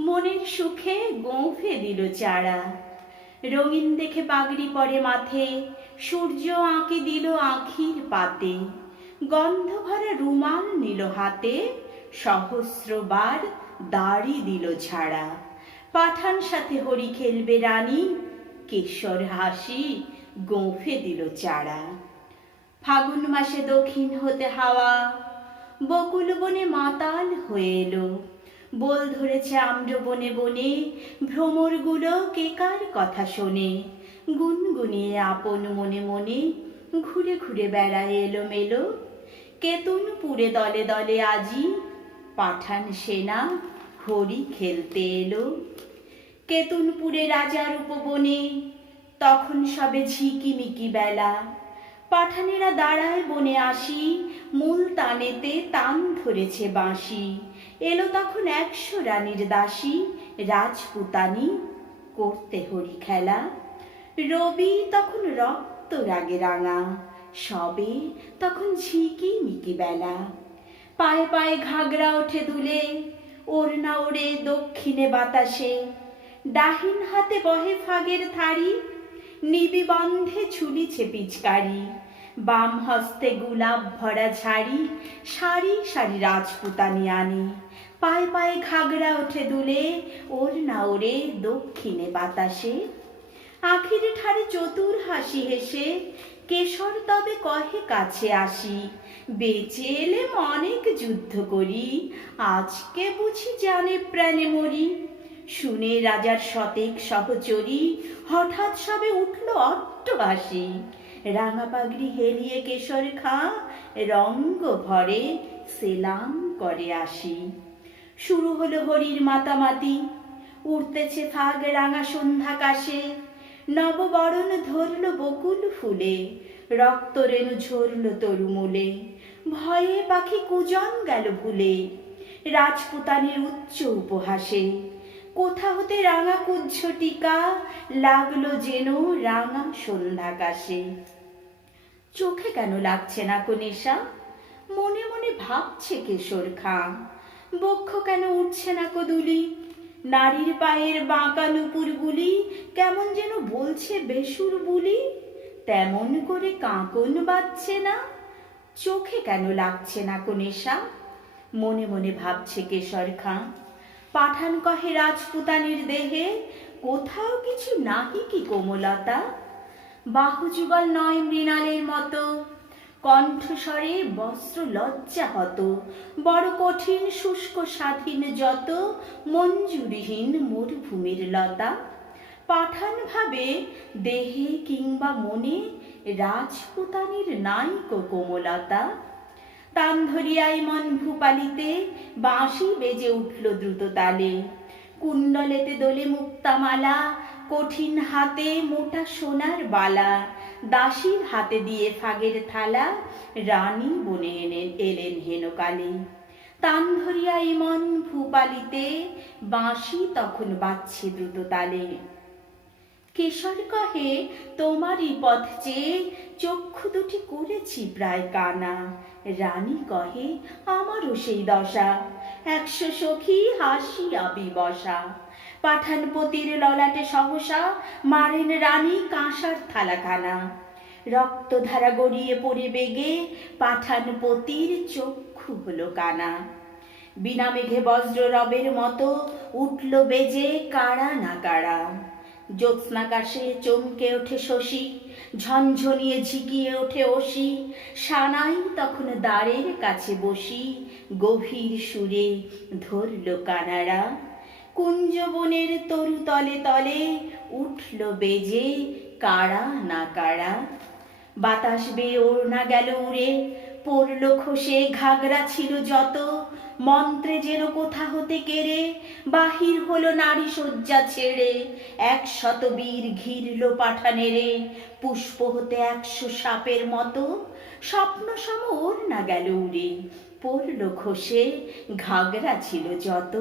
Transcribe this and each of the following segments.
মনের সুখে গৌফে দিল চারা। রঙিন দেখে পাগড়ি পরে মাথে সূর্য আঁকে দিল আঁখির পাতে। গন্ধ ভরা রুমাল নিল হাতে, সহস্রবার দাড়ি দিল ছাড়া। পাঠান সাথে হরি খেলবে রানী, কেশর হাসি গোঁফে দিল চারা। ফাগুন মাসে দক্ষিণ হতে হাওয়া, বকুল বনে মাতাল হয়ে এলো। বল ধরেছে আম্র বনে বনে। ভ্রমরগুলো কেকার কথা শোনে? গুনগুনিয়ে আপন মনে মনে ঘুরে ঘুরে বেড়ায় এলো মেলো কেতুন পুরে দলে দলে আজি পাঠান সেনা হরি খেলতে এলো। কেতুনপুরে রাজার উপবনে, তখন সবে ঝিকিমিকি বেলা। পাঠানেরা দাঁড়ায় বনে আসি, মূল তানেতে তান ধরেছে বাঁশি। এলো তখন একশো রানীর দাসী, রাজপুতানি করতে হরি খেলা। রবি তখন রক্ত রাগে রাঙা, সবে তখন ঝিকি মিকি বেলা। পায়ে পায়ে ঘাগরা ওঠে দুলে, ওড়না ওড়ে দক্ষিণে বাতাসে। ডাহিন হাতে বহে ফাগের থারি নিবি বন্ধে ঝুলিছে পিচকারি। বাম হস্তে গুলাব ভরা ঝাড়ি, সারি সারি রাজপুতানি আনি। পায়ে পায়ে ঘাগরা ওঠে দুলে, ওর না ওরে দক্ষিণে বাতাসে। আখির ঠারে চতুর হাসি হেসে, কেশর তবে কহে কাছে আসি। বেঁচে এলে অনেক যুদ্ধ করি, আজকে বুঝি জানে প্রাণে মরি। শুনে রাজার শতেক সহচরী হঠাৎ সবে উঠল অট্টবাসী। রাঙা পাগড়ি হেলিয়ে কেশর খা রঙ্গ ভরে সেলাম করে আসি। শুরু হলো হরির মাতামাতি। উঠতেছে ফাগ রাঙা সন্ধ্যা কাশে। নববরণ ধরল বকুল ফুলে। রক্ত রেণু ঝরল তরুমূলে ভয়ে পাখি কুজন গেল ভুলে। রাজপুতানের উচ্চ উপহাসে। কোথা হতে রাঙা কুজ্জ টিকা? লাগল যেন রাঙা সন্ধ্যাকাশে চোখে কেন লাগছে না কো নেশা? মনে মনে ভাবছে কেশর খাঁ। বক্ষ কেন উঠছে না কো দুলি? নারীর পায়ের বাঁকা নুপুরগুলি কেমন যেন বলছে বেসুর বুলি? তেমন করে কাঁকন বাজছে না? চোখে কেন লাগছে না কো নেশা? মনে মনে ভাবছে কেশর খাঁ। পাঠান কহে রাজপুতানির দেহে, কোথাও কিছু নাহি কি কোমলতা? বাহুযুগল নয় মৃণালের মতো, কণ্ঠস্বরে বস্ত্র লজ্জা হত। বড় কঠিন শুষ্ক স্বাধীন যত, মঞ্জুরিহীন মরুভূমির লতা। পাঠান ভাবে দেহে কিংবা মনে রাজপুতানির নাইক কোমলতা। তান ধরিয়াই মন ভূপালিতে, বাঁশি বেজে উঠল দ্রুত তালে। কুণ্ডলেতে দোলে মুক্তামালা, কঠিন হাতে মোটা সোনার বালা, দাসীর হাতে দিয়ে ফাগের থালা, রানী বনে এনে এলেন হেনকালে। তান ধরিয়া ইমন ভূপালিতে, বাঁশি তখন বাজছে দ্রুত তালে। কেশর কহে, তোমারই পথ চেয়ে চক্ষু দুটি করেছি প্রায় কানা। রানী কহে, আমারও সেই দশা। একশো সখী হাসিয়া বিবসা পাঠানপতির ললাটে সহসা, মারেন রানী কাঁসার থালাখানা। রক্তধারা গড়িয়ে পড়ে বেগে পাঠানপতির চক্ষু হলো কানা। বিনা মেঘে বজ্র রবের মতো উঠল বেজে কাড়া না কাড়া জ্যোৎস্নাকাশে চমকে ওঠে শশী, ঝনঝনিয়ে ঝিকিয়ে ওঠে অসি সানাই তখন দ্বারের কাছে বসি, গভীর সুরে ধরল কানারা কুঞ্জবনের তরু তলে তলে উঠল বেজে, কাড়া না কাড়া। বাতাস বেয়ে ওড়না গেল উড়ে, পড়ল খসে, ঘাগরা ছিল যত। মন্ত্রে যেন কোথা হতে কেড়ে, বাহির হলো নারী শয্যা ছেড়ে এক শত বীর ঘিরল পাঠানেরে, পুষ্প হতে একশো সাপের মতো, স্বপ্ন সম ওর না গেল উড়ে, পড়ল খসে ঘাগরা ছিল যত।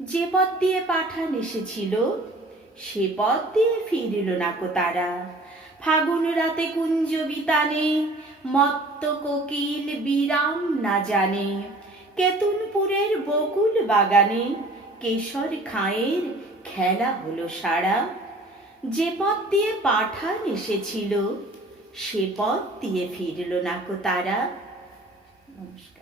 যে পথ দিয়ে পাঠান এসেছিল, সে পথ দিয়ে ফিরিল না কো তারা। ফাগুন রাতে কুঞ্জ বিতানে, মত্ত কোকিল বিরাম না জানে কেতুনপুরের বকুল বাগানে কেশর খাঁয়ের খেলা হলো সারা যে পথ দিয়ে পাঠান এসেছিল, সে পথ দিয়ে ফিরল না কো তারা। নমস্কার।